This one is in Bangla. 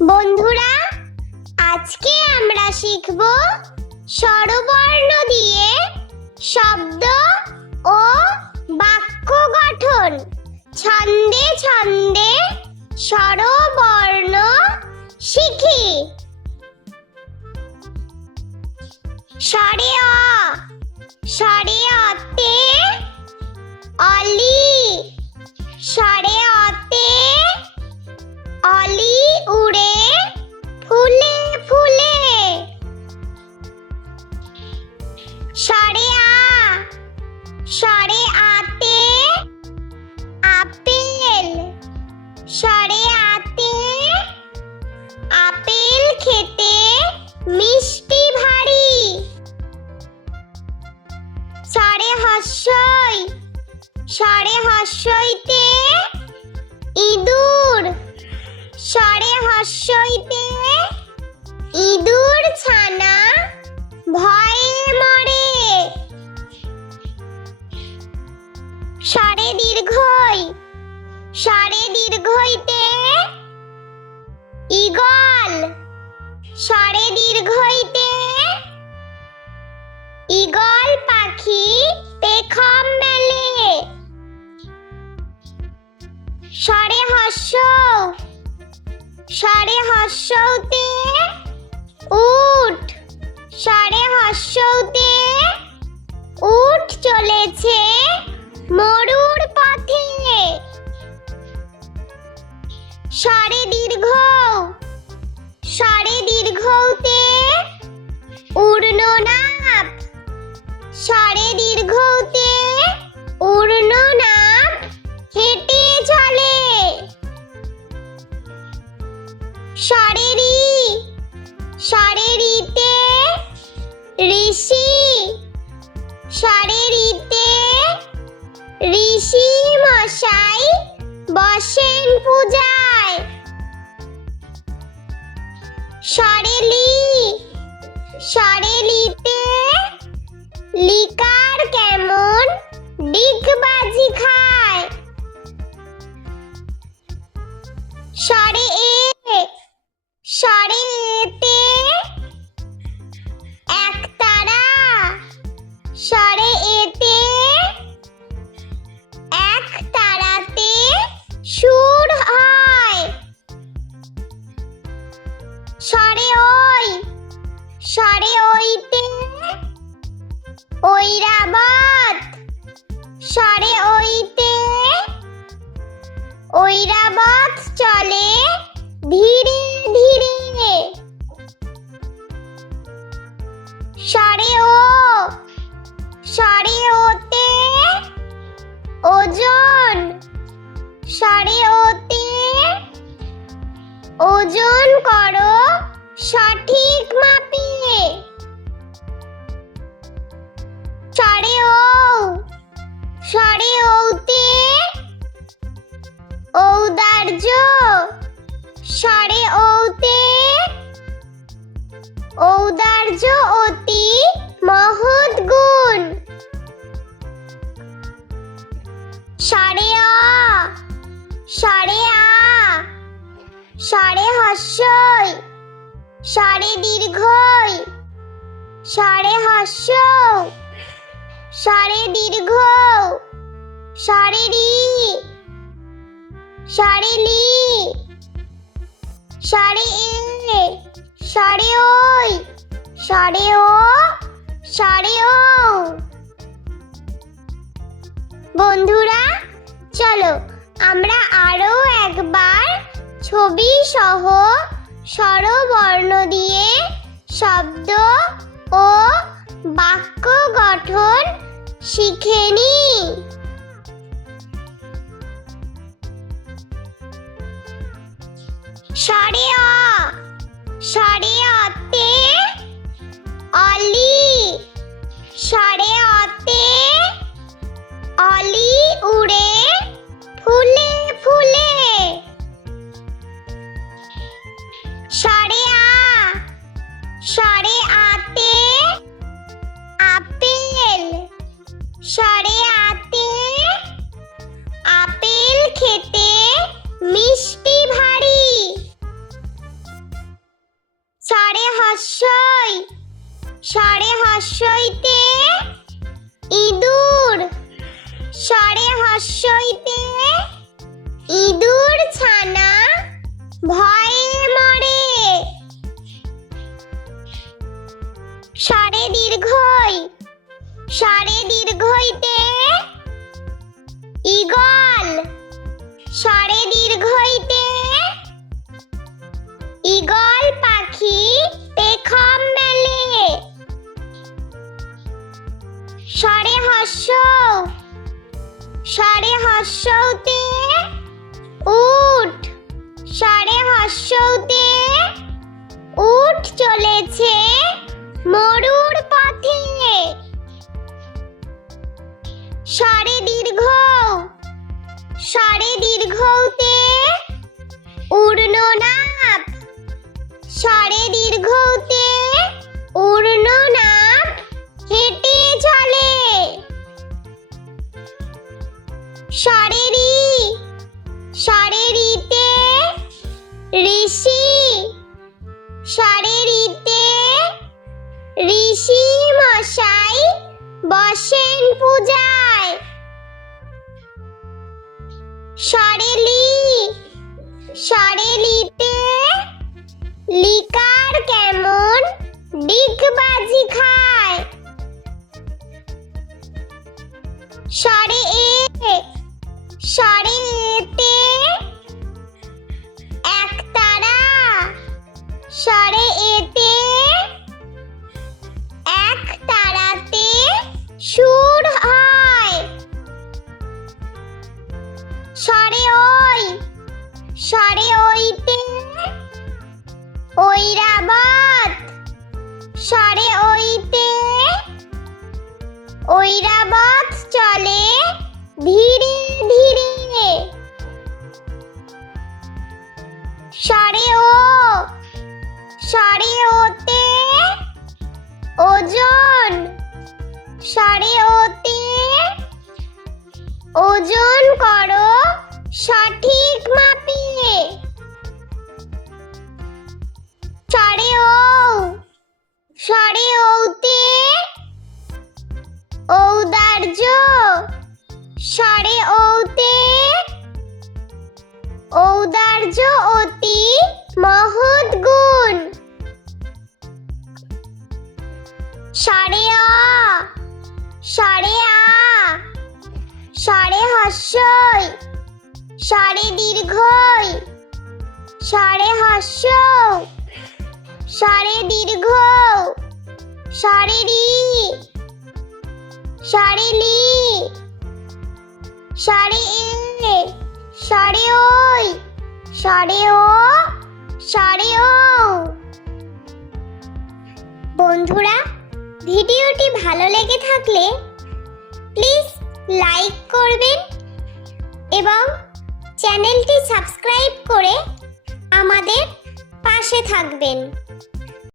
বন্ধুরা, আজকে আমরা শিখব স্বরবর্ণ দিয়ে শব্দ ও বাক্য গঠন। ছন্দে ছন্দে স্বরবর্ণ শিখি। স্বরে অ, স্বরে অতে অলি, স্বরে অতে অলি উড়ে ফুলে ফুলে। স্বরে আ, স্বরে আতে আপেল, স্বরে আতে আপেল খেতে মিষ্টি ভারী। স্বরে হস্যই, স্বরে হস্যইতে ইঁদুর, স্বরে হস্যইতে ইঁদুর ছানা ভয়ে মরে। স্বরে দীর্ঘই, স্বরে দীর্ঘইতে ঈগল, স্বরে দীর্ঘইতে ঈগল পাখি পেখম মেলে। স্বরে হস্য, স্বরে হস্যতে উট, স্বরে হস্যতে উট চলেছে মরুর পথে। স্বরে দীর্ঘ, স্বরে দীর্ঘতে ঊর্ধ্বনাভ, স্বরে দীর্ঘতে ঊর্ধ্বনাভ হেঁটে চলে। স্বরে রি, স্বরে রিতে ঋষি, স্বরে রিতে ঋষি মশাই বসেন পূজায়। স্বরে লি, স্বরে লিতে লিকার কেমন ডিগবাজি খায়। স্বরে এ, স্বরে এতে একতারা, স্বরে এতে একতারাতে সুর হয়। স্বরে ওই, স্বরে ওইতে ঐরাবত, স্বরে ওইতে ঐরাবত চলে ধীরে ধীরে। স্বরে ও, স্বরে ওতে ওজন, স্বরে ওতে ওজন করো সঠিক মাপে। স্বরে ও, স্বরে ওতে ঔদার্য, স্বরে ওতে ঔদার্য অতি মহৎ গুণ। স্বরে অ, স্বরে আ, স্বরে হস্যই, স্বরে দীর্ঘই, স্বরে হস্য, স্বরে দীর্ঘ, স্বরে রি, স্বরে লি, স্বরে এ, স্বরে ওই, স্বরে ও, স্বরে ও। বন্ধুরা, চলো আমরা আরো একবার ছবি সহ স্বরবর্ণ দিয়ে শব্দ ও বাক্য গঠন শিখে নিই। স্বরে অ, স্বরে অতে অলি, স্বরে অতে অলি উড়ে ফুলে ফুলে। স্বরে আ, স্বরে আতে আপেল, স্বরে আতে আপেল খেতে মিষ্টি ভারী। হস্যইতে ইঁদুর ছানা ভয়ে মরে। স্বরে দীর্ঘই, স্বরে দীর্ঘইতে ঈগল, স্বরে দীর্ঘইতে ঈগল পাখি পেখম মেলে। স্বরে হস্য, স্বরে হস্যতে উট, স্বরে হস্যতে উট চলেছে মরুর পথে। স্বরে দীর্ঘ, স্বরে দীর্ঘতে ঊর্ধ্বনাভ, স্বরে দীর্ঘতে ঊর্ধ্বনাভ হেঁটে চলে। স্বরে রি, স্বরে রিতে ঋষি, স্বরে রিতে ঋষি মশাই বসেন পূজায়। স্বরে লি, স্বরে লিতে লিকার কেমন ডিগবাজি খায়। স্বরে এ, স্বরে এতে একতারা, স্বরে এতে এক তারাতে সুর হয়। স্বরে ওই, স্বরে ওইতে ঐরাবত, স্বরে ওইতে ঐরাবত চলে ধীরে ধীরে। স্বরে ও, স্বরে ওতে ওজন, স্বরে ওতে ওজন করো সঠিক মাপে। স্বরে ও, স্বরে ওতে ঔদার্য, স্বরে ওতে ঔদার্য অতি মহৎ গুণ। স্বরে অ, স্বরে আ, স্বরে হস্যই, স্বরে দীর্ঘই, স্বরে হস্য, স্বরে দীর্ঘ, স্বরে রি, স্বরে লি, স্বরে এ, স্বরে ওই, স্বরে ও, স্বরে ও। বন্ধুরা, ভিডিওটি ভালো লেগে থাকলে প্লিজ লাইক করবেন এবং চ্যানেলটি সাবস্ক্রাইব করে আমাদের পাশে থাকবেন।